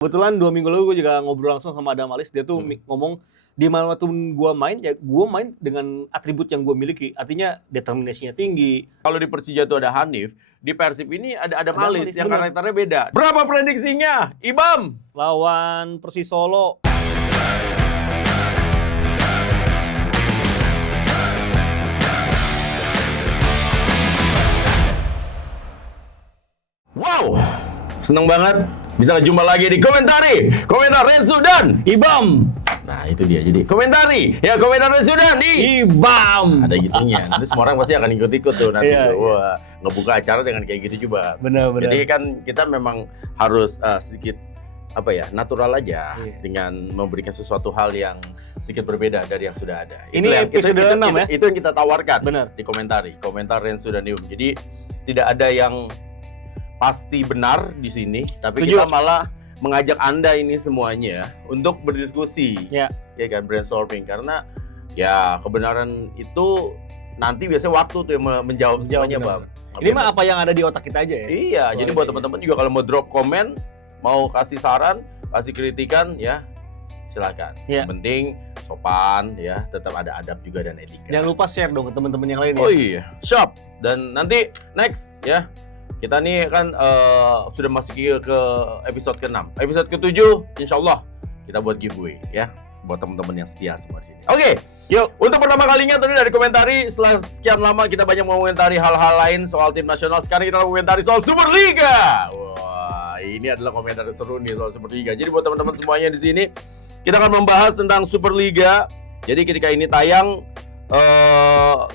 Kebetulan 2 minggu lalu gue juga ngobrol langsung sama Adam Alis, dia tuh ngomong, di mana waktu gue main, ya gue main dengan atribut yang gue miliki, artinya determinasinya tinggi. Kalau di Persija tuh ada Hanif, di Persib ini ada Adam Alis yang bener. karakternya beda. Berapa prediksinya, Ibam? Lawan Persis Solo. Wow, seneng banget bisa jumpa lagi di komentar Rensu dan Ibam. Nah itu dia, jadi komentar Rensu dan Ibam. ada gitunya. Nanti semua orang pasti akan ikut-ikut tuh nanti. Iya, Wah, ngebuka acara dengan kayak gitu juga. Bener. Jadi kan kita memang harus sedikit natural aja dengan memberikan sesuatu hal yang sedikit berbeda dari yang sudah ada. Ini episode 6 ya? Itu yang kita tawarkan. Bener. Di komentar Rensu dan Ibam. Jadi tidak ada yang pasti benar di sini, tapi kita malah mengajak Anda ini semuanya untuk berdiskusi. Ya kan, brainstorming, karena ya kebenaran itu nanti biasanya waktu tuh yang menjawab semuanya, Bang. Ini mah apa yang ada di otak kita aja ya. Iya, jadi buat teman-teman juga kalau mau drop komen, mau kasih saran, kasih kritikan, ya silakan. Yang penting sopan, ya, tetap ada adab juga dan etika. Jangan lupa share dong ke teman-teman yang lain ya. Oh iya, siap. Dan nanti next ya, kita nih kan sudah masuk ke episode ke-6. Episode ke-7 insyaallah kita buat giveaway ya, buat teman-teman yang setia semua di sini. Oke, yuk. Untuk pertama kalinya tadi dari komentari, setelah sekian lama kita banyak mengomentari hal-hal lain soal tim nasional, sekarang kita mengomentari soal Superliga. Wah, ini adalah komentar seru nih soal Superliga. Jadi buat teman-teman semuanya di sini, kita akan membahas tentang Superliga. Jadi ketika ini tayang,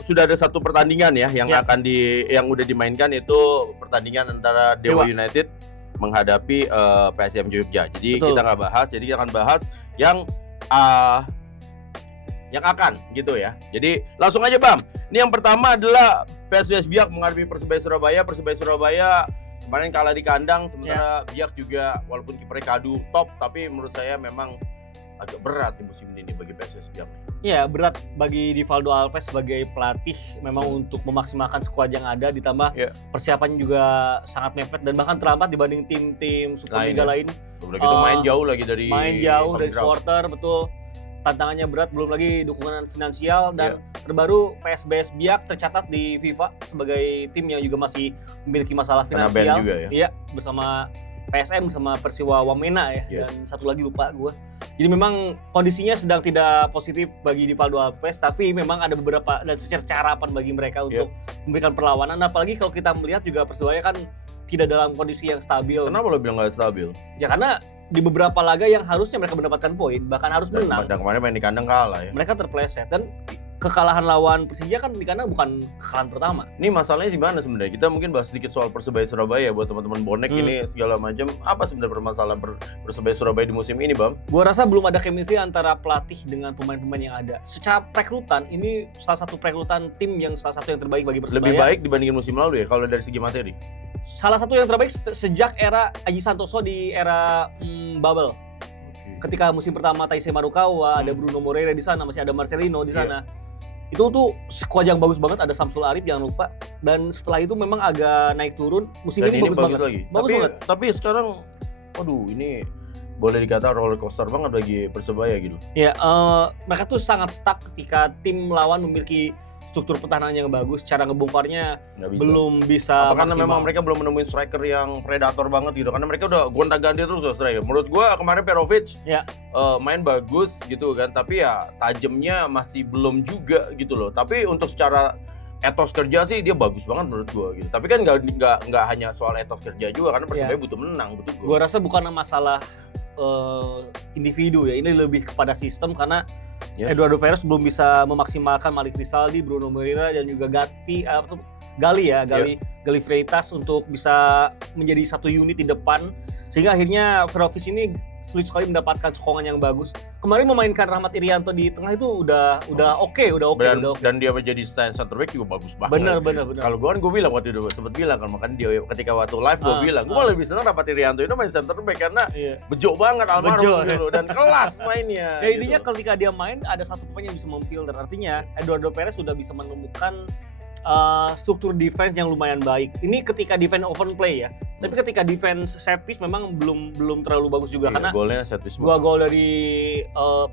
sudah ada satu pertandingan ya yang yang udah dimainkan, itu pertandingan antara Dewa United menghadapi PSM Jogja. Jadi kita nggak bahas, jadi kita akan bahas yang akan gitu ya. Jadi langsung aja, Bam. Ini yang pertama adalah PSBS Biak menghadapi Persebaya Surabaya. Persebaya Surabaya kemarin kalah di kandang, sementara Biak juga walaupun kipernya Kadu top, tapi menurut saya memang agak berat di musim ini bagi PSBS Biak. Iya, berat bagi Divaldo Alves sebagai pelatih memang untuk memaksimalkan skuad yang ada, ditambah persiapannya juga sangat mepet dan bahkan terlambat dibanding tim-tim Superliga lain. Udah gitu main jauh dari supporter, betul. Tantangannya berat, belum lagi dukungan finansial, dan terbaru PSBS Biak tercatat di FIFA sebagai tim yang juga masih memiliki masalah finansial. Juga, ya? Iya, bersama PSM sama Persiwa Wamena ya, dan satu lagi lupa gue. Jadi memang kondisinya sedang tidak positif bagi Divaldo Alves, tapi memang ada beberapa dan secerca harapan bagi mereka untuk memberikan perlawanan. Apalagi kalau kita melihat juga Persebaya kan tidak dalam kondisi yang stabil. Kenapa lo bilang nggak stabil? Ya karena di beberapa laga yang harusnya mereka mendapatkan poin, bahkan harus menang. Dan kemarin main di kandang kalah ya. Mereka terpleset, dan kekalahan lawan Persija kan di kandang bukan kekalahan pertama. Ini masalahnya di mana sebenarnya? Kita mungkin bahas sedikit soal Persebaya Surabaya buat teman-teman bonek ini segala macam. Apa sebenarnya permasalahan Persebaya Surabaya di musim ini, Bam? Gua rasa belum ada chemistry antara pelatih dengan pemain-pemain yang ada. Secara perekrutan, ini salah satu perekrutan tim yang salah satu yang terbaik bagi Persebaya. Lebih baik dibandingin musim lalu ya kalau dari segi materi. Salah satu yang terbaik sejak era Aji Santoso di era Bubble. Ketika musim pertama Taisei Marukawa, ada Bruno Moreira di sana, masih ada Marcelino di sana. Itu tuh skuad yang bagus banget, ada Samsul Arif jangan lupa. Dan setelah itu memang agak naik turun. Musim ini bagus banget. Lagi. Bagus banget. Tapi sekarang waduh, ini boleh dikata roller coaster banget bagi Persebaya gitu. Ya, mereka tuh sangat stuck ketika tim lawan memiliki struktur pertahanan yang bagus, cara ngebongkarnya belum bisa. Apa karena memang mereka belum menemuin striker yang predator banget gitu? Karena mereka udah gonta-ganti terus striker. Menurut gua kemarin Perovic main bagus gitu kan, tapi ya tajamnya masih belum juga gitu loh. Tapi untuk secara etos kerja sih dia bagus banget menurut gua gitu. Tapi kan nggak hanya soal etos kerja juga, karena Persebaya butuh menang, betul gua. Gua rasa bukan masalah individu ya, ini lebih kepada sistem, karena Eduardo Ferreira belum bisa memaksimalkan Malik Rizaldi, Bruno Moreira, dan juga Gali Freitas untuk bisa menjadi satu unit di depan, sehingga akhirnya Verovic ini sulit sekali mendapatkan sokongan yang bagus. Kemarin memainkan Rahmat Irianto di tengah itu udah oke. Dan dia menjadi center back juga bagus banget. Benar. Kalau gue bilang waktu itu sempat bilang kan, makanya dia ketika waktu live gue bilang gue lebih senang Rahmat Irianto itu main center back karena bejo banget almarhum gitu dan kelas mainnya. Ya intinya ketika dia main ada satu pemain yang bisa memfilter. Artinya Eduardo Perez sudah bisa menemukan struktur defense yang lumayan baik. Ini ketika defense open play ya. Tapi ketika defense set piece memang belum terlalu bagus juga karena golnya set piece. 2 gol dari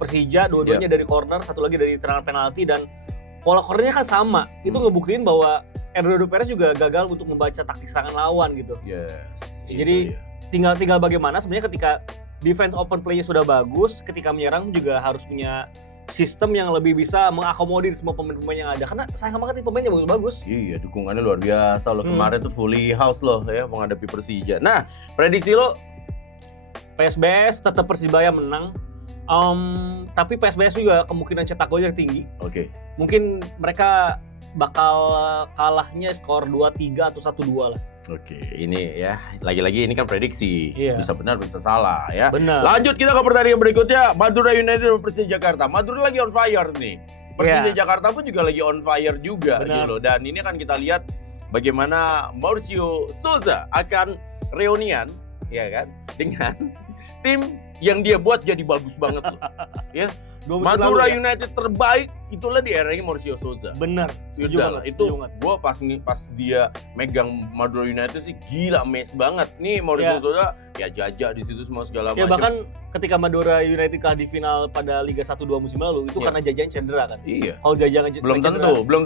Persija, dua-duanya dari corner, satu lagi dari tendangan penalti dan pola cornernya kan sama. Itu ngebuktiin bahwa Eduardo Perez juga gagal untuk membaca taktik serangan lawan gitu. Yes. Jadi tinggal bagaimana sebenarnya ketika defense open play-nya sudah bagus, ketika menyerang juga harus punya sistem yang lebih bisa mengakomodir semua pemain-pemain yang ada karena sayang banget nih pemainnya bagus-bagus. Iya, dukungannya luar biasa loh. Kemarin tuh fully house loh ya menghadapi Persija. Nah, prediksi lo? PSBS tetap Persibaya menang. Tapi PSBS juga kemungkinan cetak golnya tinggi. Oke. Mungkin mereka bakal kalahnya skor 2-3 atau 1-2 lah. Oke, ini ya lagi-lagi ini kan prediksi, bisa benar bisa salah ya. Benar. Lanjut kita ke pertandingan berikutnya, Madura United dan Persija Jakarta. Madura lagi on fire nih. Persija Jakarta pun juga lagi on fire juga gitu. Dan ini kan kita lihat bagaimana Mauricio Souza akan reunian ya kan dengan tim yang dia buat jadi bagus banget loh. Ya. Madura United terbaik itulah di eranya Mauricio Souza. Benar. Itu gue pas dia megang Madura United sih gila amazed banget. Nih Mauricio Souza ya jajak di situ semua segala macam. Ya bahkan ketika Madura United kalah di final pada Liga 1-2 musim lalu itu karena Jajan cedera kan. Iya. Kalau Jajan belum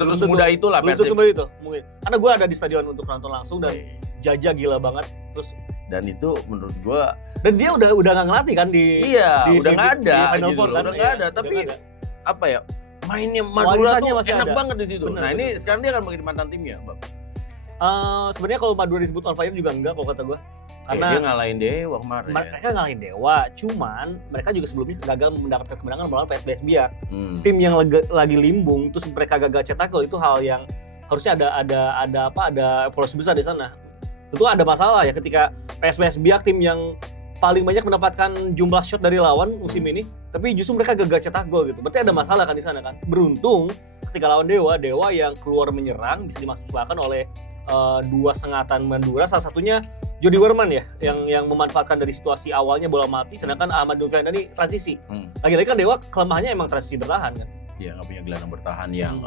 tentu semudah itulah Persib. Belum tentu itu mungkin. Karena gue ada di stadion untuk nonton langsung dan Jaja gila banget. Terus dan itu menurut gua dan dia udah nggak ngelatih kan di udah nggak ada gitu udah nggak ada tapi apa ya mainnya Madura tuh enak banget di situ. Nah ini sekarang dia akan menjadi mantan timnya, Bang. Sebenarnya kalau Madura disebut on fire juga enggak kalau kata gua karena dia ngalahin Dewa kemarin. Mereka ngalahin Dewa, cuman mereka juga sebelumnya gagal mendapatkan kemenangan melawan PSBS Biak. Tim yang lagi limbung terus mereka gagal cetak gol itu hal yang harusnya ada evaluasi besar di sana. Tentu ada masalah ya ketika PSBS Biak tim yang paling banyak mendapatkan jumlah shot dari lawan musim ini, tapi justru mereka gagal cetak gol gitu. Berarti ada masalah kan di sana kan. Beruntung ketika lawan Dewa yang keluar menyerang bisa dimasukkan oleh dua sengatan Madura, salah satunya Jody Werman ya yang memanfaatkan dari situasi awalnya bola mati, sedangkan Ahmad Nurfian tadi transisi. Lagi-lagi kan Dewa kelemahannya emang transisi bertahan kan. Ya nggak punya gelandang bertahan yang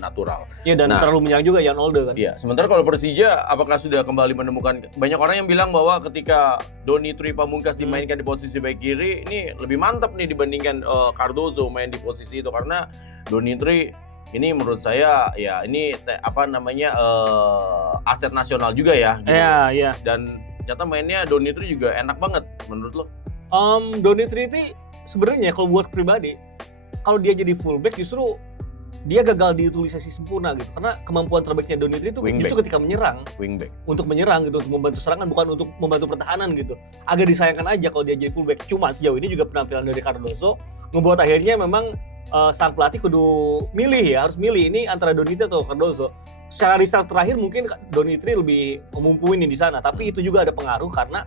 natural. Iya dan terlalu menyerang juga Jan Olde kan. Iya. Sementara kalau Persija, apakah sudah kembali menemukan banyak orang yang bilang bahwa ketika Doni Tri Pamungkas dimainkan di posisi back kiri, ini lebih mantap nih dibandingkan Cardozo main di posisi itu karena Doni Tri ini menurut saya ya ini aset nasional juga ya. Gitu. Iya. Dan ternyata mainnya Doni Tri juga enak banget menurut lo? Doni Tri itu sebenarnya kalau buat pribadi kalau dia jadi fullback justru dia gagal diutilisasi sempurna gitu karena kemampuan terbaiknya Doni Tri itu justru ketika menyerang, wingback untuk menyerang gitu, untuk membantu serangan bukan untuk membantu pertahanan gitu. Agak disayangkan aja kalau dia jadi fullback. Cuma sejauh ini juga penampilan dari Cardozo ngebuat akhirnya memang sang pelatih kudu harus milih ini antara Doni Tri atau Cardozo. Secara riset terakhir mungkin Doni Tri lebih mumpuni di sana, tapi itu juga ada pengaruh karena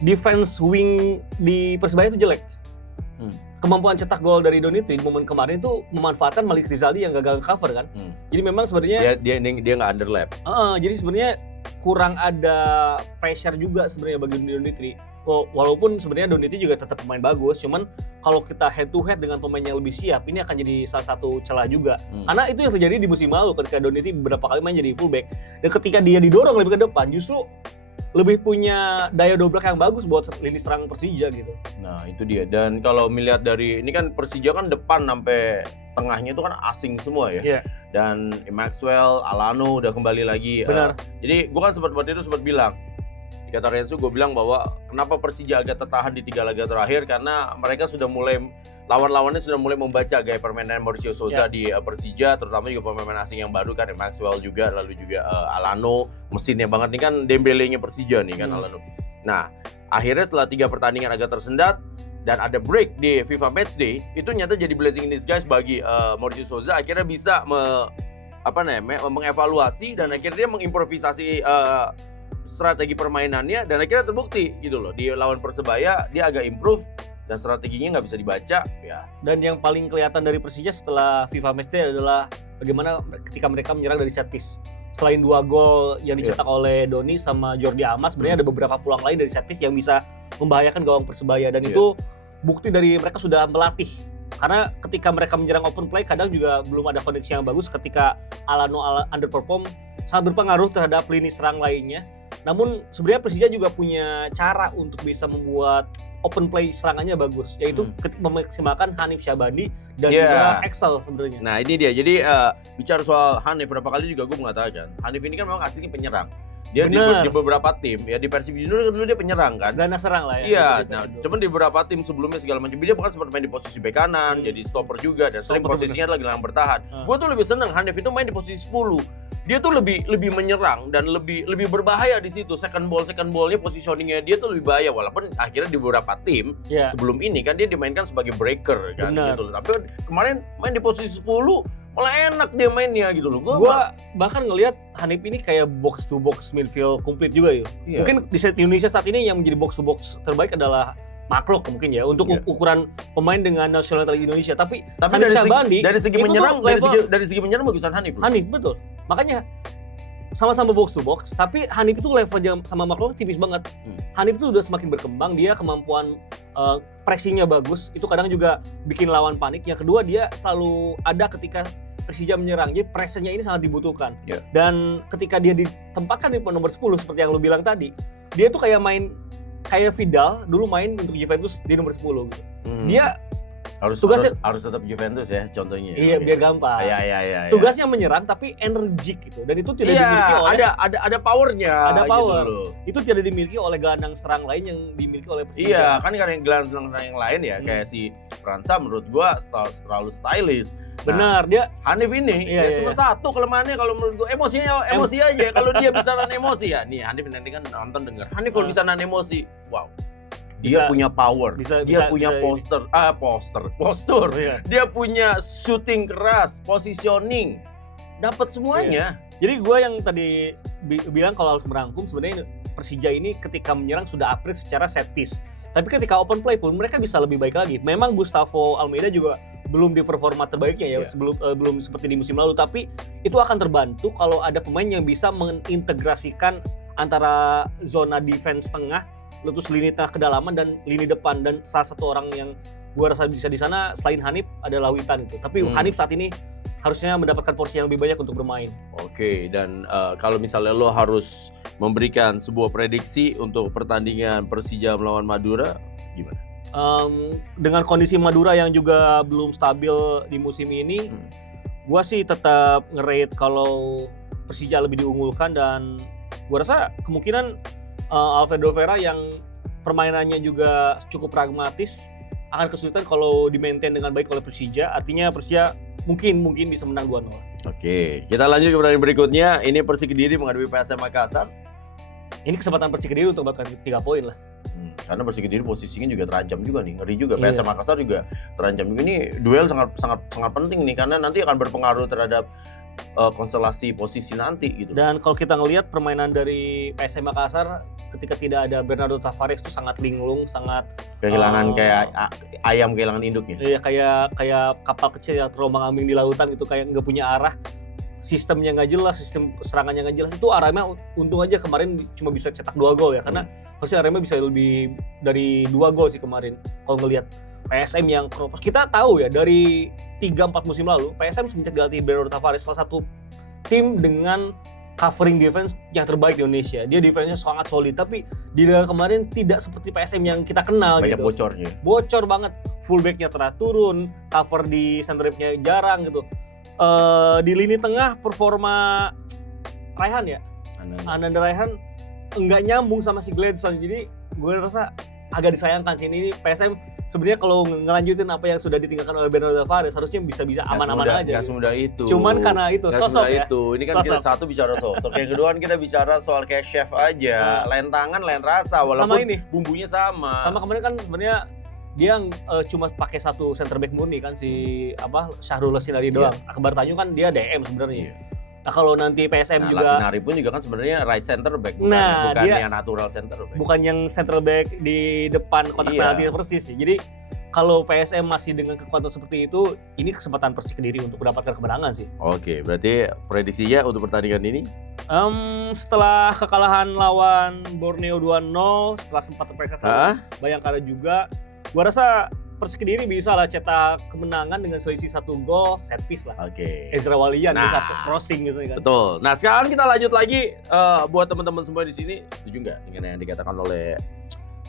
defense wing di Persebaya itu jelek. Kemampuan cetak gol dari Doni Tri di momen kemarin itu memanfaatkan Malik Rizaldi yang gagal cover kan. Jadi memang sebenarnya dia nggak underlap. Jadi sebenarnya kurang ada pressure juga sebenarnya bagi Doni Tri. Walaupun sebenarnya Doni Tri juga tetap pemain bagus, cuman kalau kita head to head dengan pemain yang lebih siap, ini akan jadi salah satu celah juga. Karena itu yang terjadi di musim lalu ketika Doni Tri beberapa kali main jadi fullback. Dan ketika dia didorong lebih ke depan, justru lebih punya daya dobrak yang bagus buat lini serang Persija gitu. Nah itu dia. Dan kalau melihat dari ini kan Persija kan depan sampai tengahnya itu kan asing semua ya. Dan Maxwell, Alano udah kembali lagi. Benar. Jadi gue kan sempat bilang di kata Renzo, gue bilang bahwa kenapa Persija agak tertahan di 3 laga terakhir karena mereka sudah mulai lawan-lawannya sudah mulai membaca gaya permainan Mauricio Souza di Persija, terutama juga pemain asing yang baru kan Maxwell juga, lalu juga Alano, mesinnya banget nih kan Dembele-nya Persija nih kan Alano. Nah, akhirnya setelah 3 pertandingan agak tersendat dan ada break di FIFA Matchday, itu nyata jadi blessing in disguise bagi Mauricio Souza, akhirnya bisa mengevaluasi dan akhirnya dia mengimprovisasi strategi permainannya dan akhirnya terbukti gitu loh. Di lawan Persebaya dia agak improve dan strateginya nggak bisa dibaca ya. Dan yang paling kelihatan dari Persija setelah FIFA Matchday adalah bagaimana ketika mereka menyerang dari set piece. Selain 2 gol yang dicetak oleh Doni sama Jordi Amat, sebenarnya ada beberapa peluang lain dari set piece yang bisa membahayakan gawang Persebaya dan itu bukti dari mereka sudah melatih Karena ketika mereka menyerang open play kadang juga belum ada koneksi yang bagus. Ketika Alano underperform sangat berpengaruh terhadap lini serang lainnya. Namun sebenarnya Persija juga punya cara untuk bisa membuat open play serangannya bagus, yaitu memaksimalkan Hanif Syahbandi dan juga Excel sebenarnya. Nah ini dia, jadi bicara soal Hanif, berapa kali juga gue mengatakan Hanif ini kan memang aslinya penyerang. Dia di beberapa tim, ya di Persib Junior dulu dia penyerang kan. Gelandang serang lah ya. Iya, nah cuman di beberapa tim sebelumnya segala macam dia bahkan sempat main di posisi bek kanan, jadi stopper juga dan sering posisinya lagi gelandang bertahan. Gue tuh lebih seneng Hanif itu main di posisi 10. Dia tuh lebih menyerang dan lebih berbahaya di situ. Second ball-nya positioningnya dia tuh lebih bahaya, walaupun akhirnya di beberapa tim sebelum ini kan dia dimainkan sebagai breaker kan gitu. Tapi kemarin main di posisi 10 malah enak dia mainnya gitu loh. Gua bahkan ngelihat Hanif ini kayak box to box midfield komplit juga ya. Mungkin di Indonesia saat ini yang menjadi box to box terbaik adalah Maklok mungkin ya untuk ukuran pemain dengan nasionalitas Indonesia. Tapi dari segi menyerang bagusan Hanif. Hanif betul. Makanya sama-sama box to box, tapi Hanif itu levelnya sama Maklok tipis banget. Hanif itu udah semakin berkembang, dia kemampuan pressingnya bagus, itu kadang juga bikin lawan panik. Yang kedua dia selalu ada ketika Persija menyerang, jadi pressure-nya ini sangat dibutuhkan. Dan ketika dia ditempatkan di nomor 10 seperti yang lo bilang tadi, dia tuh kayak Vidal dulu main untuk Juventus di nomor 10 gitu. Dia harus tetap Juventus ya contohnya. Iya, biar gampang. Iya. Tugasnya menyerang tapi energik gitu. Dan itu tidak dimiliki oleh ada powernya. Ada power. Gitu. Itu tidak dimiliki oleh gelandang serang lain yang dimiliki oleh Persija. Iya, kan karena gelandang serang yang lain ya kayak si Fransa menurut gua terlalu stylish. Benar, dia Hanif ini cuma satu kelemahannya kalau menurut gua emosi aja. Kalau dia bisa nahan emosi ya. Nih Hanif nanti kan nonton denger. Hanif kalau bisa nahan emosi, wow. Dia punya power, dia punya postur. Iya. Dia punya shooting keras, positioning, dapat semuanya. Jadi gue yang tadi bilang kalau harus merangkum, sebenarnya Persija ini ketika menyerang sudah upgrade secara set piece. Tapi ketika open play pun mereka bisa lebih baik lagi. Memang Gustavo Almeida juga belum di performa terbaiknya ya, belum seperti di musim lalu. Tapi itu akan terbantu kalau ada pemain yang bisa mengintegrasikan antara zona defense tengah, terus lini tengah kedalaman dan lini depan. Dan salah satu orang yang gua rasa bisa di sana selain Hanif adalah Witan itu. Tapi Hanif saat ini harusnya mendapatkan porsi yang lebih banyak untuk bermain. Oke, dan kalau misalnya lo harus memberikan sebuah prediksi untuk pertandingan Persija melawan Madura, gimana? Dengan kondisi Madura yang juga belum stabil di musim ini, gua sih tetap nge-rate kalau Persija lebih diunggulkan. Dan gua rasa kemungkinan Alfredo Vera yang permainannya juga cukup pragmatis akan kesulitan kalau di-maintain dengan baik oleh Persija. Artinya Persija mungkin bisa menang 2-0. Oke, kita lanjut ke pertandingan berikutnya. Ini Persik Kediri menghadapi PSM Makassar. Ini kesempatan Persik Kediri untuk mendapatkan 3 poin lah. Karena Persik Kediri posisinya juga terancam juga nih, ngeri juga. PSM Makassar juga terancam juga. Ini duel sangat penting nih karena nanti akan berpengaruh terhadap konstelasi posisi nanti gitu. Dan kalau kita ngelihat permainan dari PSM Makassar ketika tidak ada Bernardo Tavares itu sangat linglung, sangat kehilangan kayak ayam kehilangan induknya. Iya, kayak kapal kecil yang terombang-ambing di lautan gitu, kayak nggak punya arah. Sistemnya nggak jelas, sistem serangannya nggak jelas. Itu Arema untung aja kemarin cuma bisa cetak 2 gol ya, karena harusnya Arema bisa lebih dari 2 gol sih kemarin. Kalau ngelihat PSM yang keropos, kita tahu ya dari 3-4 musim lalu PSM semenjak dilatih Bernardo Tavares salah satu tim dengan covering defense yang terbaik di Indonesia. Dia defense-nya sangat solid, tapi di liga kemarin tidak seperti PSM yang kita kenal. Banyak gitu. bocornya. Bocor banget, fullback-nya telah turun, cover di center back-nya jarang gitu. Di lini tengah performa Raihan ya, Ananda Raihan enggak nyambung sama si Gladson. Jadi gue rasa agak disayangkan sih ini PSM. Sebenarnya kalau ngelanjutin apa yang sudah ditinggalkan oleh Bernardo Tavares harusnya bisa aman-aman aja. Gak semudah itu. Cuman karena itu sosok ya. Ini kan kita satu bicara sosok, yang kedua kan kita bicara soal kayak chef aja, lain tangan, lain rasa, walaupun bumbunya sama. Sama kemarin kan sebenarnya dia cuma pakai satu center back murni kan si Syahrul Sinari doang. Akbar Tanjung kan dia DM sebenarnya. Nah kalau nanti PSM juga Sinari pun juga kan sebenarnya right center back, bukan yang natural center back. Bukan yang central back di depan kotak penalti persis sih. Jadi kalau PSM masih dengan kekuatan seperti itu, ini kesempatan Persik Kediri untuk mendapatkan kemenangan sih. Oke, berarti prediksinya untuk pertandingan ini? Setelah kekalahan lawan Borneo 2-0, setelah sempat terperiksa Bayangkara juga, gua rasa Persik Kediri bisa lah cetak kemenangan dengan selisih 1 gol set piece lah. Oke. Ezra Walian Nah, bisa crossing misalnya kan. Betul. Nah, sekarang kita lanjut lagi buat teman-teman semua di sini, setuju nggak dengan yang dikatakan oleh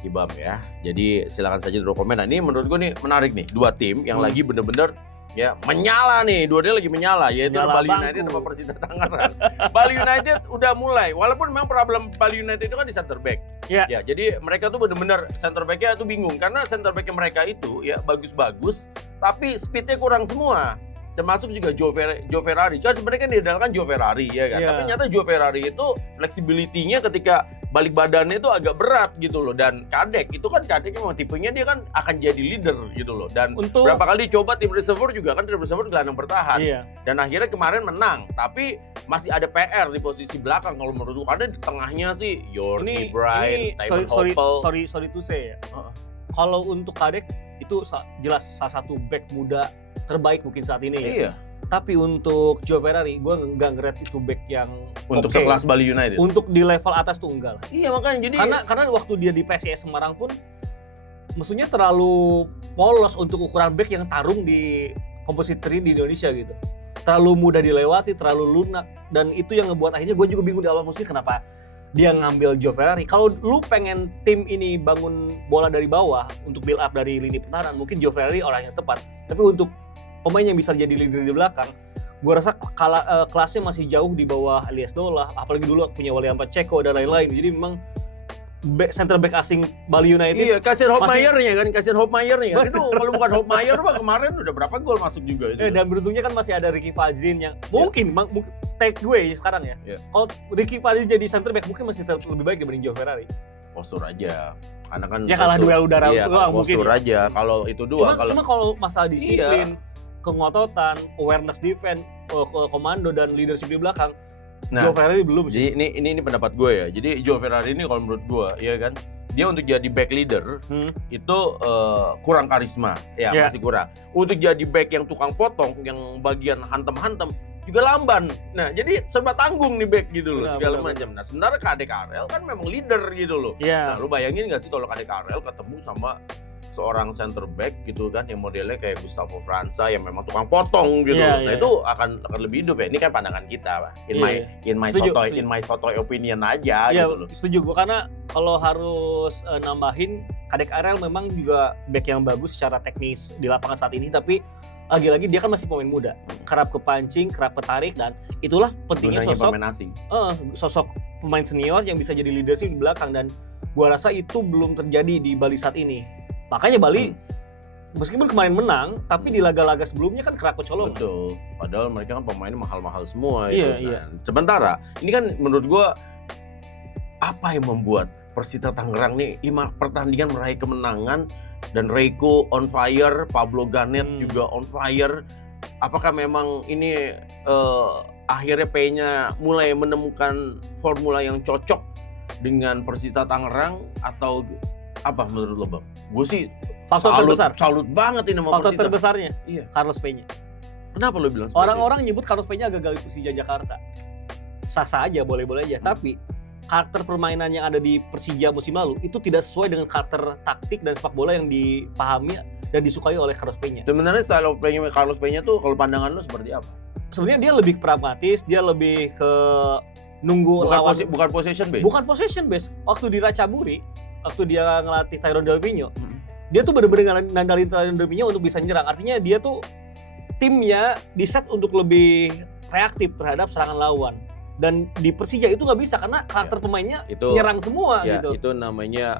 Ibam ya? Jadi silakan saja drop komen. Nah, ini menurut gue nih menarik nih, dua tim yang lagi bener-bener ya menyala nih, dua-duanya lagi menyala, yaitu Menyala Bali bangku. United sama Persita Tangerang. Bali United udah mulai, walaupun memang problem Bali United itu kan di center back. Iya. Ya, jadi mereka tuh bener-bener center backnya tuh bingung karena center backnya mereka itu ya bagus-bagus, tapi speednya kurang semua. Termasuk juga Joe Ferrari. Kan sebenarnya kan diandalkan Joe Ferrari ya kan. Iya. Tapi ternyata Joe Ferrari itu flexibility-nya ketika balik badannya itu agak berat gitu loh. Dan Kadek itu kan memang tipenya dia kan akan jadi leader gitu loh. Dan Untuk berapa kali coba tim reservoir juga kan tim reservoir gelandang bertahan. iya. Dan akhirnya kemarin menang. Tapi masih ada PR di posisi belakang kalau menurut gue. Karena di tengahnya sih Jordi Bright, Tymon Hoppel. sorry to say ya. Heeh. Kalau untuk Kadek itu jelas salah satu back muda terbaik mungkin saat ini ya. Iya. Tapi untuk Joe Ferrari, gue nggak nge-rate itu back yang Untuk oke. sekelas Bali United. Untuk di level atas tuh enggak lah. Iya makanya jadi Karena waktu dia di PSIS Semarang pun, maksudnya terlalu polos untuk ukuran back yang tarung di Composite 3 di Indonesia gitu. Terlalu mudah dilewati, terlalu lunak, dan itu yang ngebuat akhirnya gue juga bingung di awal musim kenapa dia ngambil Joe Ferrari. Kalau lu pengen tim ini bangun bola dari bawah untuk build up dari lini pertahanan, mungkin Joe Ferrari orang yang tepat. Tapi untuk pemain yang bisa jadi leader di belakang, gue rasa kelasnya masih jauh di bawah Elias Dolah, apalagi dulu punya William Pacheco dan lain-lain. Jadi memang center back asing Bali United. iya, kasihan Hopmeyer-nya kan, Itu kalau bukan Hopmeyer mah kemarin udah berapa gol masuk juga itu. Dan beruntungnya kan masih ada Ricky Fajrin yang mungkin take gue sekarang ya. Iya. Kalau Ricky Fajrin jadi center back mungkin masih lebih baik dibanding Joe Ferrari. Postur aja. Karena kan Ya kalah duel udara iya, doang mungkin. postur Ya. aja. Kalau itu dua Cuma kalau masalah disiplin, Iya. kengototan, awareness defense, komando dan leadership di belakang, Nah, Joe Ferrari belum sih. jadi ini pendapat gue ya. Jadi Joe Ferrari ini kalau menurut gue, ya kan, dia untuk jadi back leader itu kurang karisma, ya Yeah. masih kurang. Untuk jadi back yang tukang potong, yang bagian hantem-hantem juga lamban. Nah, jadi serba tanggung nih back gitu loh, segala macam. Nah, sebenarnya Kadek Arel kan memang leader gitu loh. Iya. Nah, lu bayangin nggak sih kalau Kadek Arel ketemu sama seorang center back gitu kan yang modelnya kayak Gustavo Franza yang memang tukang potong gitu. Iya, Nah, iya. itu akan lebih hidup ya. Ini kan pandangan kita, Pak. Setuju. In my sotoy opinion aja Iya, gitu loh. setuju gue karena kalau harus nambahin, Kadek Arel memang juga back yang bagus secara teknis di lapangan saat ini, tapi lagi-lagi dia kan masih pemain muda, kerap kepancing, kerap ketarik, dan itulah pentingnya Gunanya sosok pemain asing. sosok pemain senior yang bisa jadi leadership di belakang, dan gua rasa itu belum terjadi di Bali saat ini. Makanya Bali meskipun kemarin menang, tapi di laga-laga sebelumnya kan kerap kecolongan. Betul. Padahal mereka kan pemainnya mahal-mahal semua Iya, gitu kan. Sementara ini kan menurut gua apa yang membuat Persita Tangerang nih 5 pertandingan meraih kemenangan dan Reiko on fire, Pablo Ganet juga on fire. Apakah memang ini akhirnya P-nya mulai menemukan formula yang cocok dengan Persita Tangerang atau apa menurut lo, Bang? Gue sih salut banget ini sama Faktor Persita. terbesarnya, Iya. Carlos Peña. Kenapa lo bilang seperti Orang-orang nyebut Carlos Peña gagal di Persija Jakarta. Sah-sah aja, boleh-boleh aja. Tapi karakter permainan yang ada di Persija musim lalu itu tidak sesuai dengan karakter taktik dan sepak bola yang dipahami dan disukai oleh Carlos Peña. Sebenarnya style of play Carlos Peña tuh kalau pandangan lo seperti apa? Sebenarnya dia lebih pragmatis, dia lebih ke nunggu lawan. Bukan possession base. Bukan possession base. Waktu di Ratchaburi, waktu dia ngelatih Tyrone Delvinho, dia tuh benar-benar nandalin Tyrone Delvinho untuk bisa nyerang. Artinya dia tuh timnya diset untuk lebih reaktif terhadap serangan lawan. Dan di Persija itu nggak bisa karena karakter pemainnya itu nyerang semua ya, gitu. itu namanya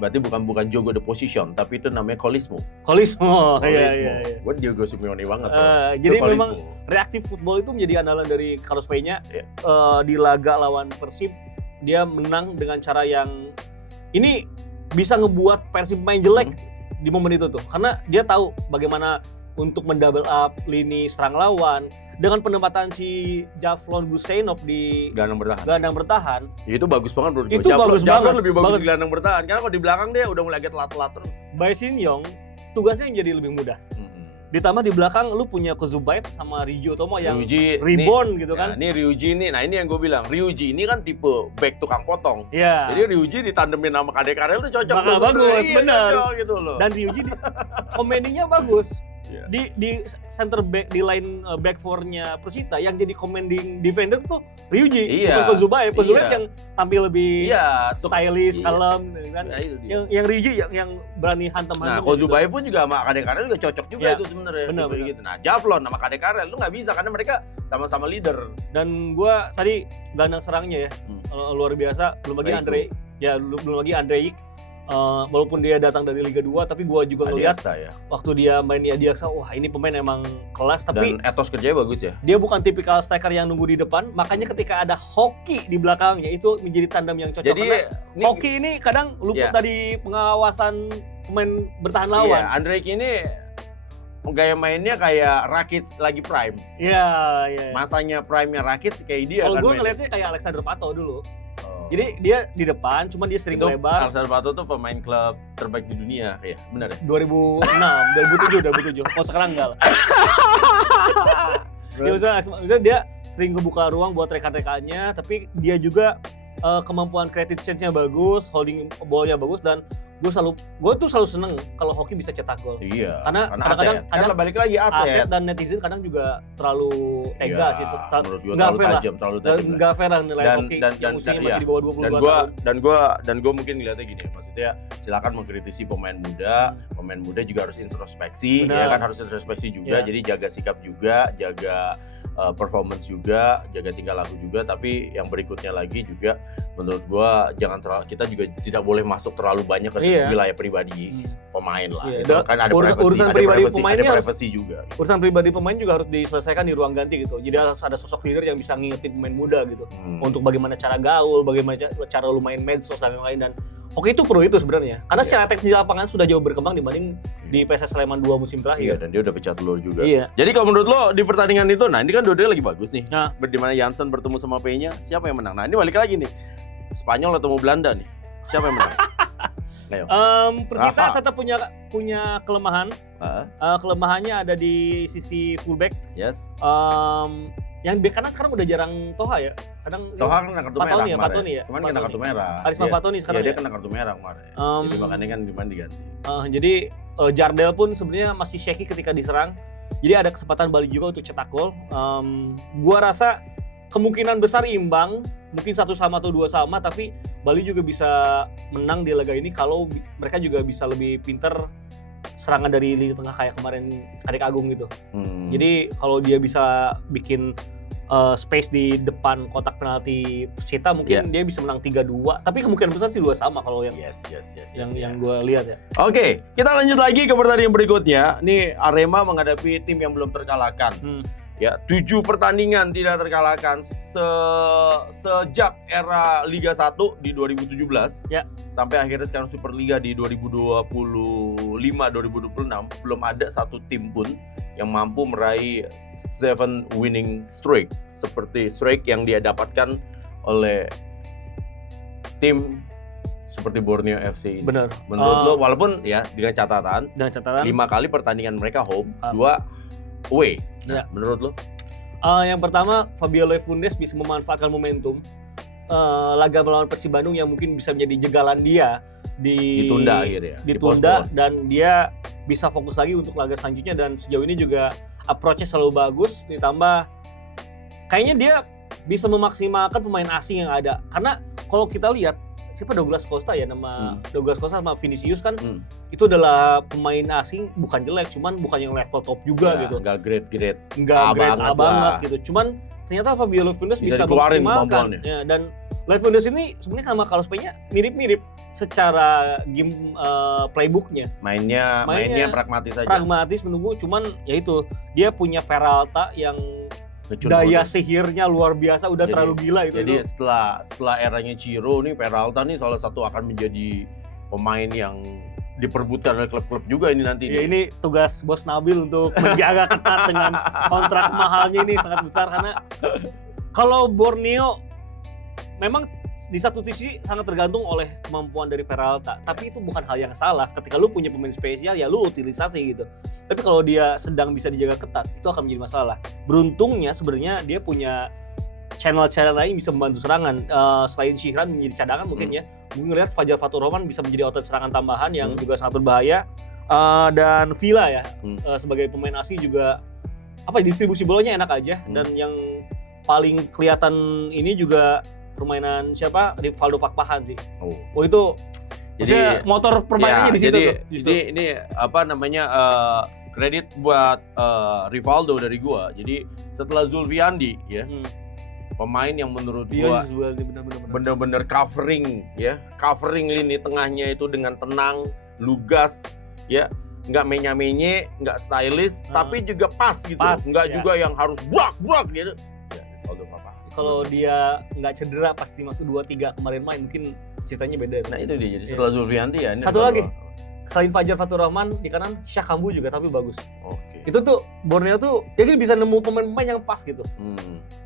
berarti bukan Jogo the position, tapi itu namanya Kolismo. Kolismo. Iya. Gue Diego Simeone banget. Jadi memang reaktif football itu menjadi andalan dari Carlos Peña. Di laga lawan Persib dia menang dengan cara yang ini bisa ngebuat Persib main jelek di momen itu tuh, karena dia tahu bagaimana untuk mendouble up lini serang lawan dengan penempatan si Javlon Guseynov di gelandang bertahan. Ya, itu bagus banget menurut gue. Itu bagus banget. Javlon lebih bagus di gelandang bertahan karena kalau di belakang dia udah mulai agak telat-telat terus. Bae Shin-yong tugasnya yang jadi lebih mudah. Ditambah di belakang lu punya Kozubaib sama Ryuji Otomo yang reborn gitu kan. Ini Ryuji ini, nah ini yang gue bilang, Ryuji ini kan tipe back tukang potong. Iya. Jadi Ryuji ditandemin sama Kadek Arel tuh cocok. Bagus, bener. Cocok gitu loh. Dan Ryuji komedinya bagus. Iya. Di center back, di line back four-nya Persita yang jadi commanding defender tuh Ryuji, Iya. bukan Kozubaev. Kozubaev Iya. yang tampil lebih Iya, stylish, iya. kalem kan. Nah, itu dia. Yang Ryuji yang berani hantam-hantam. Nah, Kozubaev pun juga sama Kade Karel juga cocok juga Ya, itu sebenarnya. benar, Gitu, benar. gitu. Nah, Javlon sama Kade Karel lu nggak bisa karena mereka sama-sama leader. Dan gua tadi gelandang serangnya ya luar biasa. Belum lagi Baik, Andre, ya belum lagi Andreik. Walaupun dia datang dari Liga 2, tapi gua juga ngelihat Adiaksa ya. waktu dia main di Adiaksa, wah ini pemain emang kelas. Tapi Dan etos kerjanya bagus ya. dia bukan tipikal striker yang nunggu di depan, makanya ketika ada hoki di belakangnya itu menjadi tandem yang cocok. Jadi karena hoki ini kadang luput Iya. dari pengawasan pemain bertahan lawan. Iya, Andrejk ini gaya mainnya kayak Rakic lagi prime. Iya, iya. Masanya prime-nya Rakic kayak dia Kalau kan gue mainnya. ngeliatnya kayak Alexander Pato dulu. Oh. Jadi dia di depan, cuman dia sering itu lebar. Alexander Pato tuh pemain klub terbaik di dunia, ya benar ya? 2006, 2007. Kalau sekarang enggak lah. Ya, maksudnya dia sering kebuka ruang buat rekan-rekannya, tapi dia juga kemampuan creative change-nya bagus, holding ball-nya bagus, dan gue tuh selalu seneng kalau hoki bisa cetak gol. Iya. Karena aset. kadang balik lagi aset. aset dan netizen kadang juga terlalu tega Iya, sih. menurut gua Nggak terlalu fair lah. tajam, terlalu Dan tajam. lah. nggak fair lah nilai hoki yang usianya masih di bawah 22 tahun. Dan gua mungkin ngeliatnya gini, maksudnya silakan mengkritisi pemain muda juga harus introspeksi. Benar. Ya kan harus introspeksi juga, Iya. jadi jaga sikap juga, jaga performance juga, jaga tingkah laku juga. Tapi yang berikutnya lagi juga menurut gua kita juga tidak boleh masuk terlalu banyak ke Iya. wilayah pribadi pemain lah. Iya. Itu kan ada Urusan privacy, pribadi ada pemainnya harus- privacy juga. Urusan pribadi pemain juga harus diselesaikan di ruang ganti gitu. Jadi harus ada sosok leader yang bisa ngingetin pemain muda gitu. Untuk bagaimana cara gaul, bagaimana cara lu main medsos dan lain-lain. Dan hoki itu perlu itu sebenarnya. Karena Iya. secara teknis di lapangan sudah jauh berkembang dibanding di PSS Sleman 2 musim Iya, terakhir. dan dia udah pecah telur juga. Iya. Jadi kalau menurut lo di pertandingan itu, nah ini kan dua-duanya lagi bagus nih. Nah. Di mana Jansen bertemu sama P-nya, siapa yang menang? Nah ini balik lagi nih, Spanyol atau Belanda nih, siapa yang menang? Ayo. Persita Aha. tetap punya kelemahan. Kelemahannya ada di sisi fullback. Yes. Yang bek kanan sekarang udah jarang Toha ya. Kadang Toha kan kena kartu merah kemarin. Fatoni ya. Cuman kena kartu merah. Arisman Iya. Fatoni sekarang Iya, dia ya. kena kartu merah kemarin. Jadi makanya kan gimana diganti. Jadi Jardel pun sebenarnya masih shaky ketika diserang. Jadi ada kesempatan Bali juga untuk cetak gol. Gua rasa kemungkinan besar imbang, mungkin 1-1 atau 2-2, tapi Bali juga bisa menang di laga ini kalau mereka juga bisa lebih pinter serangan dari lini tengah kayak kemarin Kadek Agung gitu. Jadi kalau dia bisa bikin space di depan kotak penalti Persita mungkin dia bisa menang 3-2, tapi kemungkinan besar sih 2-2 kalau yang Yes. yang gue lihat ya. Oke, kita lanjut lagi ke pertandingan berikutnya. Nih Arema menghadapi tim yang belum terkalahkan. Ya, 7 pertandingan tidak terkalahkan sejak era Liga 1 di 2017 Ya. sampai akhirnya sekarang Superliga di 2025-2026 belum ada satu tim pun yang mampu meraih 7 winning streak seperti streak yang dia dapatkan oleh tim seperti Borneo FC ini. Benar. Menurut lo, walaupun ya dengan catatan Dan catatan 5 kali pertandingan mereka home, 2 away. Nah, Ya. menurut lo? Yang pertama, Fabio Lefundes bisa memanfaatkan momentum laga melawan Persib Bandung yang mungkin bisa menjadi jegalan dia Ditunda gitu ya? ditunda Di-postpone. dan dia bisa fokus lagi untuk laga selanjutnya. Dan sejauh ini juga approach-nya selalu bagus, ditambah kayaknya dia bisa memaksimalkan pemain asing yang ada. Karena kalau kita lihat siapa Douglas Costa ya, nama Douglas Costa sama Vinicius kan itu adalah pemain asing, bukan jelek, cuman bukan yang level top juga Ya, gitu. nggak great. Nggak grade A banget lah. gitu. Cuman ternyata Fabio Lefundes Bisa bisa dikeluarin memaksimalkan. kemampuannya. Ya, dan Lefundes ini sebenarnya sama Carlos Peña mirip-mirip secara game playbooknya. Mainnya pragmatis aja. Pragmatis menunggu, cuman ya itu dia punya Peralta yang Ngecun daya banget. sihirnya luar biasa, udah Jadi- terlalu gila itu. Jadi setelah eranya Ciro nih, Peralta nih salah satu akan menjadi pemain yang diperebutkan oleh klub-klub juga ini nanti. Ya, nih. ini tugas Bos Nabil untuk menjaga ketat dengan kontrak mahalnya ini sangat besar, karena kalau Borneo memang di satu sisi sangat tergantung oleh kemampuan dari Peralta, tapi itu bukan hal yang salah. Ketika lu punya pemain spesial ya lu utilisasi gitu. Tapi kalau dia sedang bisa dijaga ketat, itu akan menjadi masalah. Beruntungnya sebenarnya dia punya channel-channel lain bisa membantu serangan. Selain Syihran menjadi cadangan mungkin ya. Mungkin ngelihat Fajar Fatur Rahman bisa menjadi otot serangan tambahan yang juga sangat berbahaya. Dan Villa ya sebagai pemain asing juga distribusi bolanya enak aja. Dan yang paling kelihatan ini juga permainan siapa? Rivaldo Pakpahan sih. Oh itu jadi motor permainannya di situ. Jadi ini kredit buat Rivaldo dari gua. Jadi setelah Zulfiandi ya, pemain yang menurut gua bener-bener covering lini tengahnya itu dengan tenang, lugas ya, nggak menye-menye, nggak stylish, tapi juga pas gitu, nggak juga yang harus buak gitu. Ya, Rivaldo Pakpahan. Kalau dia nggak cedera pasti masuk 2-3 kemarin main mungkin ceritanya beda. Nah itu dia, jadi setelah Zulfiandi ya ini satu lagi selain Fajar Fatur Rahman di kanan Syah Kambu juga tapi bagus. Itu tuh Borneo tuh jadi bisa nemu pemain-pemain yang pas gitu.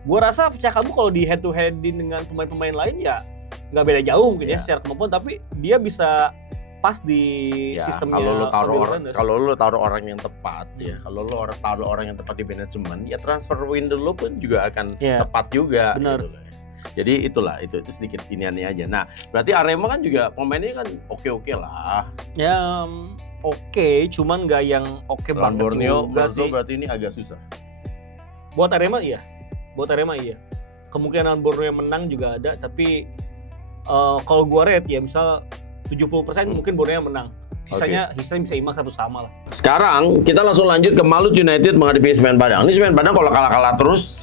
Gua rasa Syah Kambu kalau di head to headin dengan pemain-pemain lain ya nggak beda jauh mungkin ya secara kemampuan, tapi dia bisa pas di sistemnya. Kalau lo taruh orang yang tepat ya, kalau lo taruh orang yang tepat di manajemen ya, transfer window lo pun juga akan tepat juga. Benar. Gitu loh. Jadi itu sedikit iniannya aja. Nah, berarti Arema kan juga pemainnya kan oke lah. Ya oke, cuman nggak yang oke banget. Borneo berarti ini agak susah. Buat Arema iya. Kemungkinan Borneo menang juga ada, tapi kalau gua rate ya misal 70% mungkin Borneo menang. Sisanya bisa imbang 1-1 lah. Sekarang kita langsung lanjut ke Malut United menghadapi Semen Padang. Ini Semen Padang kalau kalah terus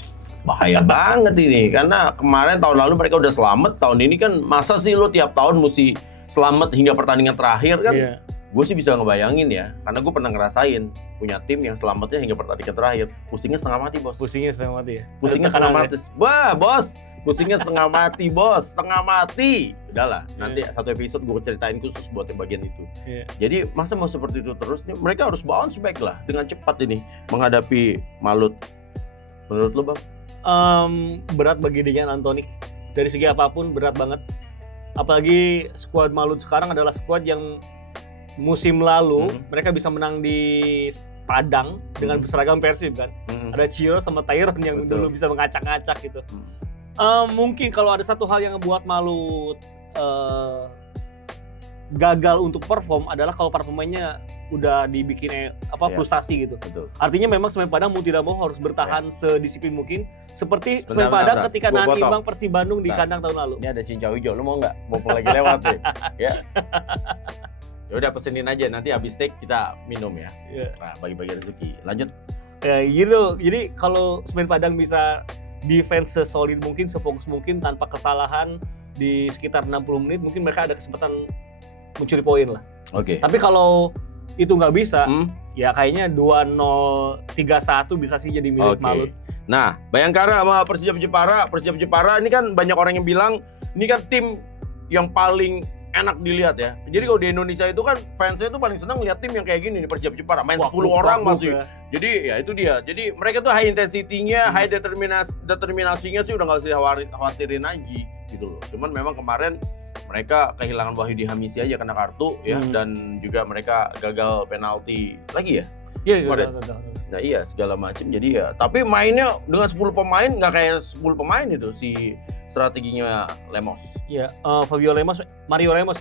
bahaya banget ini, karena kemarin tahun lalu mereka udah selamat, tahun ini kan masa sih lo tiap tahun mesti selamat hingga pertandingan terakhir kan? Gue sih bisa ngebayangin ya, karena gue pernah ngerasain punya tim yang selamatnya hingga pertandingan terakhir. Pusingnya setengah mati bos. Pusingnya setengah mati ya? Pusingnya setengah mati. Wah bos, pusingnya setengah mati bos, setengah mati. Udahlah, nanti satu episode gue ceritain khusus buat yang bagian itu. Jadi masa mau seperti itu terus, mereka harus bounce back lah dengan cepat ini menghadapi Malut. Menurut lo bang? Berat bagi Dejan Anthony dari segi apapun, berat banget. Apalagi skuad Malut sekarang adalah skuad yang musim lalu mereka bisa menang di Padang dengan berseragam Persib kan. Ada Ciro sama Tyron yang dulu bisa mengacak-ngacak gitu. Mungkin kalau ada satu hal yang membuat Malut gagal untuk perform adalah kalau para pemainnya udah dibikin frustasi gitu. Artinya memang Semen Padang mau tidak mau harus bertahan sedisiplin mungkin seperti Semen Padang ketika nahan imbang Persib Bandung di kandang tahun lalu. Ini ada cincau hijau, lu mau nggak? Mau lagi lewat deh. Ya. Ya udah pesenin aja, nanti habis take kita minum ya. Nah, bagi-bagi rezeki. Lanjut. Ya gitu. Jadi kalau Semen Padang bisa defense sesolid mungkin, sefokus mungkin tanpa kesalahan di sekitar 60 menit, mungkin mereka ada kesempatan mencuri poin lah. Tapi kalau itu nggak bisa, ya kayaknya 2-0, 3-1 bisa sih jadi milik Malut. Nah, Bayangkara sama Persijap Jepara ini kan banyak orang yang bilang ini kan tim yang paling enak dilihat ya. Jadi kalau di Indonesia itu kan fansnya itu paling senang lihat tim yang kayak gini nih, Persijap Jepara main 10 orang masih. Jadi ya itu dia. Jadi mereka tuh high intensity-nya, high determinasinya sih udah nggak usah khawatirin lagi gitu loh. Cuman memang kemarin mereka kehilangan Wahyudi Hamisi aja kena kartu ya, dan juga mereka gagal penalti lagi ya. Iya, gagal. Nah iya segala macam, jadi ya tapi mainnya dengan 10 pemain nggak kayak 10 pemain itu si strateginya Lemos. Iya, Mario Lemos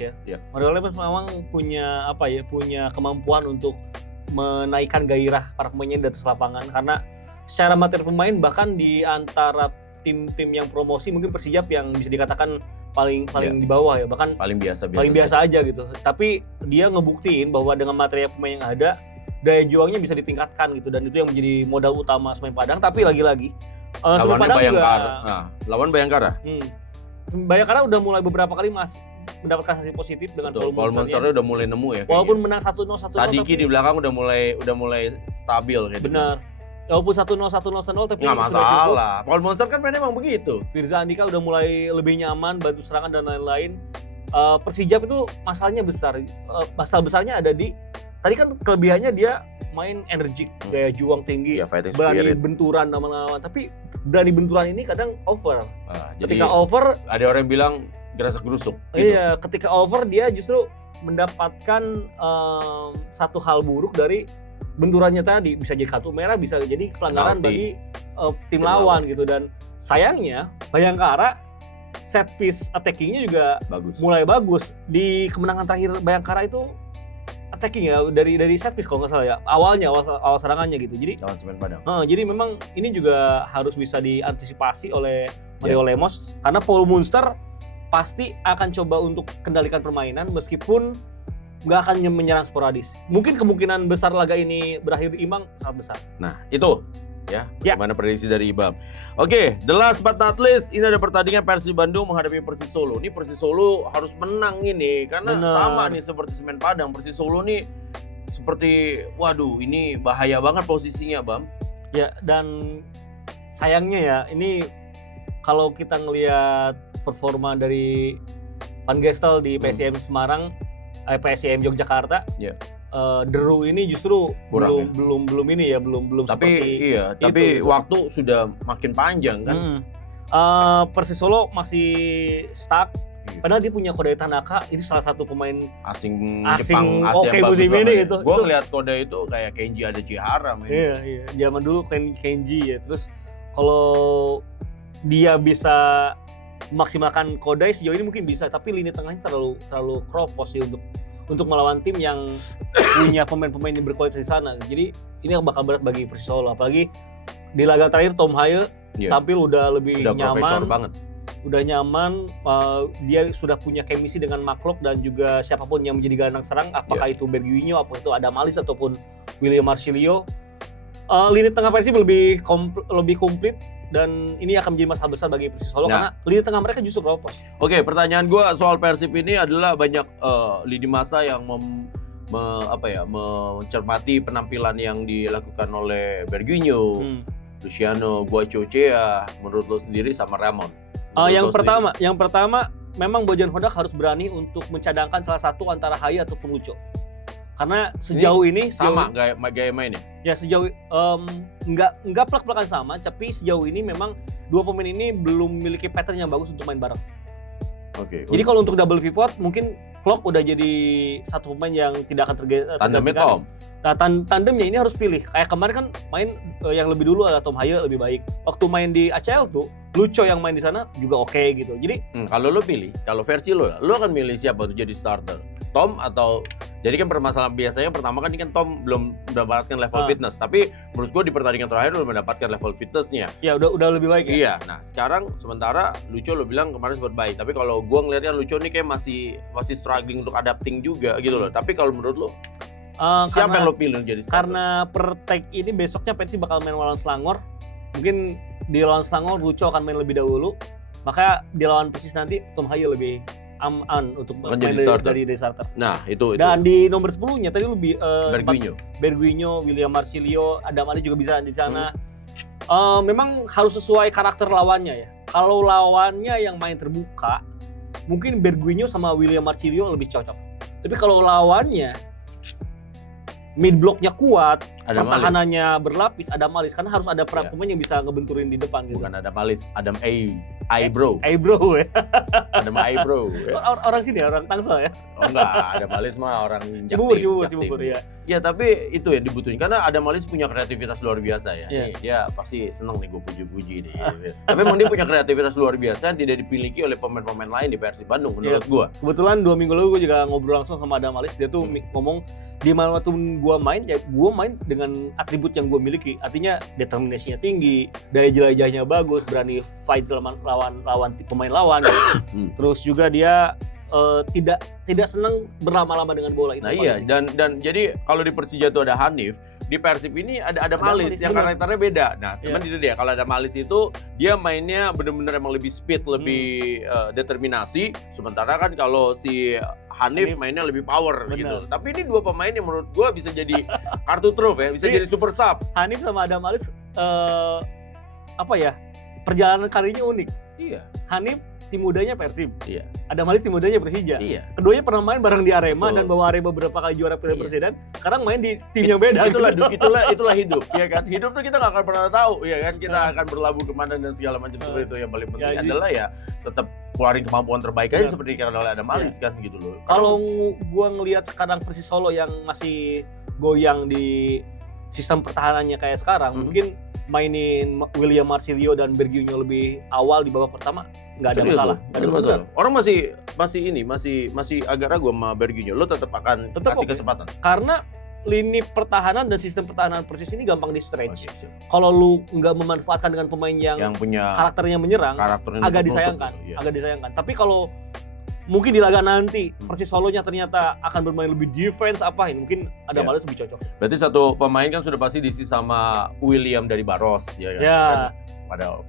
ya. Mario Lemos memang punya punya kemampuan untuk menaikkan gairah para pemainnya di atas lapangan, karena secara materi pemain bahkan di antara tim-tim yang promosi mungkin Persijap yang bisa dikatakan paling di bawah ya, bahkan paling biasa aja gitu. Tapi dia ngebuktiin bahwa dengan materi pemain yang ada, daya juangnya bisa ditingkatkan gitu, dan itu yang menjadi modal utama Semen Padang. Tapi lagi-lagi Semen Padang lawan Bayangkara. Bayangkara udah mulai beberapa kali mendapatkan hasil positif dengan Paul Monsternya udah mulai nemu ya. Walaupun menang 1-0 Sadiki di belakang udah mulai stabil kayak gitu. Benar. Walaupun 1-0 tapi nggak masalah. Paul Monster kan mainnya emang begitu. Firza Andika udah mulai lebih nyaman, bantu serangan dan lain-lain. Persijap itu masalahnya besar. Masalah besarnya ada di tadi kan kelebihannya dia main energik, gaya juang tinggi, berani benturan sama lawan. Tapi berani benturan ini kadang over. Ketika over, ada orang yang bilang gerasak-gerusuk. Gitu. Iya, ketika over dia justru mendapatkan satu hal buruk dari benturannya tadi, bisa jadi kartu merah, bisa jadi pelanggaran bagi tim lawan gitu. Dan sayangnya Bayangkara set piece attacking-nya juga mulai bagus. Di kemenangan terakhir Bayangkara itu attacking ya dari set piece kalau nggak salah ya. Awal serangannya gitu. Jadi lawan Semen Padang. Jadi memang ini juga harus bisa diantisipasi oleh Mario Lemos karena Paul Munster pasti akan coba untuk kendalikan permainan meskipun nggak akan menyerang sporadis. Mungkin kemungkinan besar laga ini berakhir imbang sangat besar. Nah, itu ya, bagaimana prediksi dari Ibam. Oke, the last but not least, ini ada pertandingan Persib Bandung menghadapi Persis Solo. Ini Persis Solo harus menang ini karena sama nih seperti Semen Padang. Persis Solo nih seperti waduh, ini bahaya banget posisinya, Bam. Ya, dan sayangnya ya, ini kalau kita ngelihat performa dari Van Gestel di PSM Semarang, PSM Yogyakarta, Deru ini justru kurang, belum ini ya, belum tapi seperti tapi itu. waktu sudah makin panjang kan. Persis Solo masih stuck. Padahal dia punya Kodai Tanaka, ini salah satu pemain asing Jepang oke musim ini gitu. Gue ngeliat Kodai itu kayak Kenji Adachihara. Iya. Zaman dulu Kenji ya. Terus kalau dia bisa memaksimalkan Kodai sejauh ini mungkin bisa, tapi lini tengahnya terlalu kropos sih untuk melawan tim yang punya pemain-pemain yang berkualitas di sana. Jadi ini bakal berat bagi Persis Solo, apalagi di laga terakhir Tom Haye tampil udah lebih nyaman banget. Udah nyaman, dia sudah punya chemistry dengan Maklok dan juga siapapun yang menjadi gelandang serang, apakah itu Berguinho, apakah itu Adam Alis ataupun William Marcilio. Lini tengah Persib lebih komplit dan ini akan menjadi masalah besar bagi Persis Solo karena lini tengah mereka justru kropos. Oke, pertanyaan gue soal Persib ini adalah banyak lini masa yang mencermati penampilan yang dilakukan oleh Berguinho, Luciano Guachochea, menurut lo sendiri sama Ramon. Yang pertama memang Bojan Hodak harus berani untuk mencadangkan salah satu antara Haye ataupun Lucho. Karena sejauh ini sama gaya mainnya. Ya sejauh nggak plak-plakan sama, tapi sejauh ini memang dua pemain ini belum memiliki pattern yang bagus untuk main bareng. Oke. Jadi kalau untuk double pivot mungkin Klok udah jadi satu pemain yang tidak akan tandemnya Tom. Nah, tandemnya ini harus pilih. Kayak kemarin kan main yang lebih dulu ada Tom Haye lebih baik. Waktu main di ACL tuh Lucho yang main di sana juga oke gitu. Jadi kalau lo pilih, kalau versi lo akan milih siapa untuk jadi starter? Tom atau jadi kan permasalahan biasanya pertama kan ini kan Tom belum mendapatkan level fitness, tapi menurut gua di pertandingan terakhir udah mendapatkan level fitnessnya. Ya udah lebih baik ya. Iya. Nah sekarang sementara Lucho lo bilang kemarin sempat baik, tapi kalau gua ngeliatnya Lucho nih kayak masih struggling untuk adapting juga gitu loh. Tapi kalau menurut lo siapa yang lo pilih jadi starter? Karena per tag ini besoknya Persib bakal main lawan Selangor, mungkin di lawan Selangor Lucho akan main lebih dahulu, maka di lawan Persis nanti Tom Haye lebih aman untuk main dari starter. Nah, itu. Dan di nomor 10-nya tadi lebih Berguinho, William Marcilio, Adam Ali juga bisa di sana. Memang harus sesuai karakter lawannya ya. Kalau lawannya yang main terbuka, mungkin Berguinho sama William Marcilio lebih cocok. Tapi kalau lawannya mid block-nya kuat, pertahanannya berlapis, Adam Alis, karena harus ada pemain yang bisa ngebenturin di depan gitu. Bukan Adam Alis, Adam Eyebrow ya. Adam Eyebrow ya. Orang sini ya, orang Tangsel ya. Oh enggak, Adam Alis mah orang Cibubur ya. Ya tapi itu yang dibutuhin karena Adam Alis punya kreativitas luar biasa ya. Yeah. Dia pasti seneng nih gue puji-puji nih. Tapi memang dia punya kreativitas luar biasa yang tidak dimiliki oleh pemain-pemain lain di Persib Bandung menurut gue. Kebetulan 2 minggu lalu gue juga ngobrol langsung sama Adam Alis, dia tuh ngomong di mana waktu gue main dengan atribut yang gue miliki, artinya determinasinya tinggi, daya jelajahnya bagus, berani fight lawan pemain lawan, terus juga dia tidak senang berlama-lama dengan bola itu. Nah iya, dan jadi kalau di Persija itu ada Hanif, di Persib ini ada Adam Alis yang karakternya beda. Nah, cuman itu dia, kalau Adam Alis itu dia mainnya benar-benar emang lebih speed, lebih determinasi. Sementara kan kalau si Hanif mainnya lebih power gitu. Tapi ini dua pemain yang menurut gua bisa jadi kartu truf ya, bisa jadi super sub. Hanif sama Adam Alis perjalanan karirnya unik. Iya. Hanif tim mudanya Persib. Iya. Adam Alis tim mudanya Persija. Iya. Keduanya pernah main bareng di Arema dan bawa Arema beberapa kali juara Piala Presiden. Sekarang main di timnya beda. Itulah hidup, ya kan? Hidup tuh kita nggak akan pernah tahu, ya kan? Kita akan berlabuh kemana dan segala macam seperti itu. Yang paling penting adalah ya tetap keluarin kemampuan terbaik aja seperti dikatakan oleh Adam Alis kan gitu loh. Kalau gua ngelihat sekarang Persis Solo yang masih goyang di sistem pertahanannya kayak sekarang, mungkin mainin William Marcilio dan Berginho lebih awal di babak pertama nggak ada masalah. Nggak ada masalah. Orang masih agak ragu sama Berginho. Lo tetap akan kasih kesempatan. Karena lini pertahanan dan sistem pertahanan Persis ini gampang di stretch. Kalau lu nggak memanfaatkan dengan pemain yang punya karakternya menyerang, agak disayangkan. Agak disayangkan. Tapi kalau mungkin di laga nanti Persis Solonya ternyata akan bermain lebih defense mungkin ada Males lebih cocok. Berarti satu pemain kan sudah pasti diisi sama William dari Barros ya kan. Ya. Pada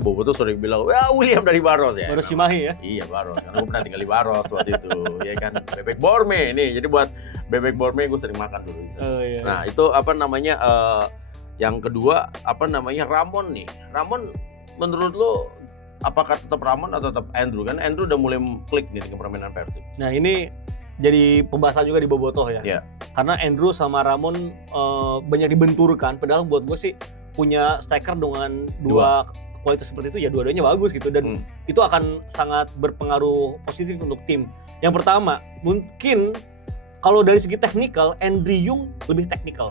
Bobo tuh sering bilang, "Wah, William dari Barros ya." Barros Cimahi ya. Iya, Barros. Karena gue pernah tinggal di Barros waktu itu, ya kan. Bebek Borme nih. Jadi buat bebek Borme gue sering makan dulu di sana. Iya. Nah, itu yang kedua Ramon nih. Ramon menurut lo apakah tetap Ramon atau tetap Andrew? Kan Andrew udah mulai klik nih dengan permainan Persib. Nah, ini jadi pembahasan juga di Bobotoh ya. Yeah. Karena Andrew sama Ramon banyak dibenturkan, padahal buat gue sih punya striker dengan dua kualitas seperti itu ya dua-duanya bagus gitu, dan itu akan sangat berpengaruh positif untuk tim. Yang pertama, mungkin kalau dari segi teknikal Andrew Yung lebih teknikal.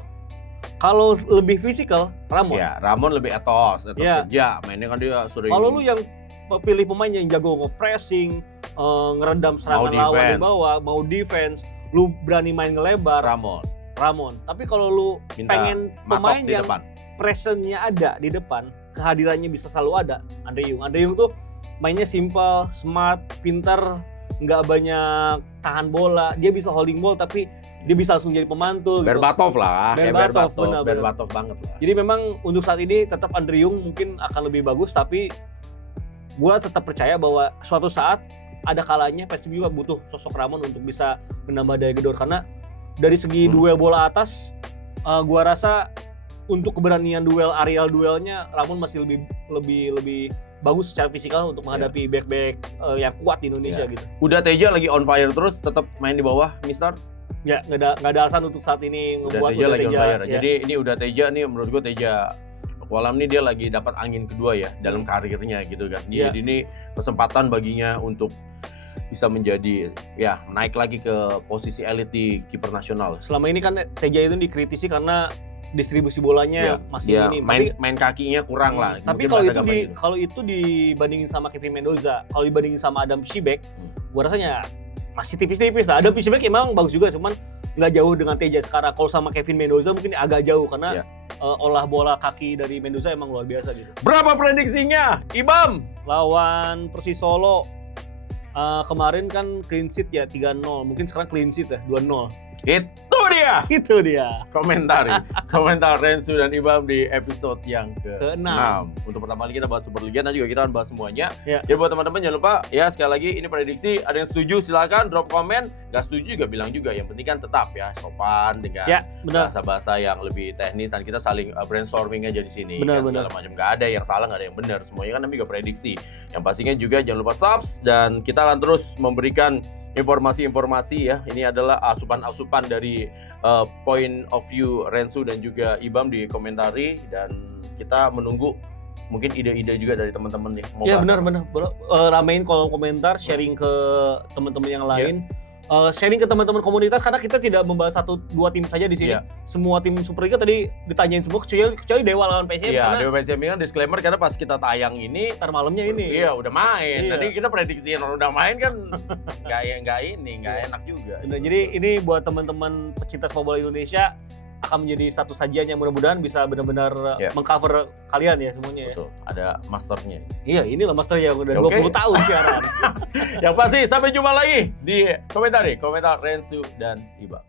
Kalau lebih fisikal Ramon. Ya, Ramon lebih etos kerja. Mainnya kan dia sering. Kalau lu yang pilih pemain yang jago nge-pressing, ngeredam serangan lawan di bawah, mau defense, lu berani main ngelebar, Ramon. Tapi kalau lu pengen pemain yang presence-nya ada di depan, kehadirannya bisa selalu ada, Andre Yung tuh mainnya simple, smart, pintar, nggak banyak tahan bola, dia bisa holding ball tapi dia bisa langsung jadi pemantul. Berbatov lah, Berbatov banget lah. Jadi memang untuk saat ini tetap Andre Yung mungkin akan lebih bagus, tapi gua tetap percaya bahwa suatu saat ada kalanya Persib juga butuh sosok Ramon untuk bisa menambah daya gedor, karena dari segi duel bola atas, gua rasa untuk keberanian areal duelnya Ramon masih lebih bagus secara fisikal untuk menghadapi back-back yang kuat di Indonesia gitu. Udah Teja lagi on fire terus, tetap main di bawah, Mister? Ya, nggak ada alasan untuk saat ini ngebuat Teja lagi on fire. Ya. Jadi ini udah Teja nih, menurut gua Teja Kualam nih dia lagi dapat angin kedua ya dalam karirnya gitu kan. Dia ini kesempatan baginya untuk bisa menjadi naik lagi ke posisi elit di kiper nasional. Selama ini kan Teja itu dikritisi karena distribusi bolanya masih minim. Main kakinya kurang lah. Tapi kalau itu dibandingin sama Kevin Mendoza, kalau dibandingin sama Adam Šibek, gua rasanya masih tipis-tipis lah. Adam Šibek emang bagus juga, cuman nggak jauh dengan Teja sekarang. Kalau sama Kevin Mendoza mungkin agak jauh karena olah bola kaki dari Mendoza emang luar biasa gitu. Berapa prediksinya, Ibam? Lawan Persis Solo kemarin kan clean sheet ya 3-0, mungkin sekarang clean sheet ya 2-0. Itu dia. Komentar Rensu dan Ibam di episode yang ke-6. Untuk pertama kali kita bahas Superliga, nanti juga kita akan bahas semuanya. Ya. Jadi buat teman-teman jangan lupa ya, sekali lagi ini prediksi, ada yang setuju silakan drop komen, gak setuju juga bilang juga. Yang penting kan tetap ya sopan dengan bahasa-bahasa yang lebih teknis, dan kita saling brainstorming aja di sini. Segala macam, gak ada yang salah, gak ada yang benar. Semuanya kan namanya juga prediksi. Yang pastinya juga jangan lupa subs, dan kita akan terus memberikan informasi-informasi ya. Ini adalah asupan-asupan dari point of view Rensu dan juga Ibam di komentari, dan kita menunggu mungkin ide-ide juga dari teman-teman nih. Ya benar. Ramein kolom komentar, sharing ke teman-teman yang lain. Sharing ke teman-teman komunitas, karena kita tidak membahas 1-2 tim saja di sini. Semua tim Superliga tadi ditanyain semua, kecuali Dewa lawan PSM. Iya, Dewa PSM ini kan disclaimer karena pas kita tayang ini ntar malamnya ini. Iya, udah main. Nanti kita prediksiin orang udah main kan nggak enak juga. Benar, jadi ini buat teman-teman pecinta sepak bola Indonesia akan menjadi satu sajian yang mudah-mudahan bisa benar-benar mengcover kalian ya semuanya. Betul. Ada masternya. Iya, inilah master yang udah 20 tahun siaran. Yang pasti sampai jumpa lagi di komentar Rensu dan Ibam.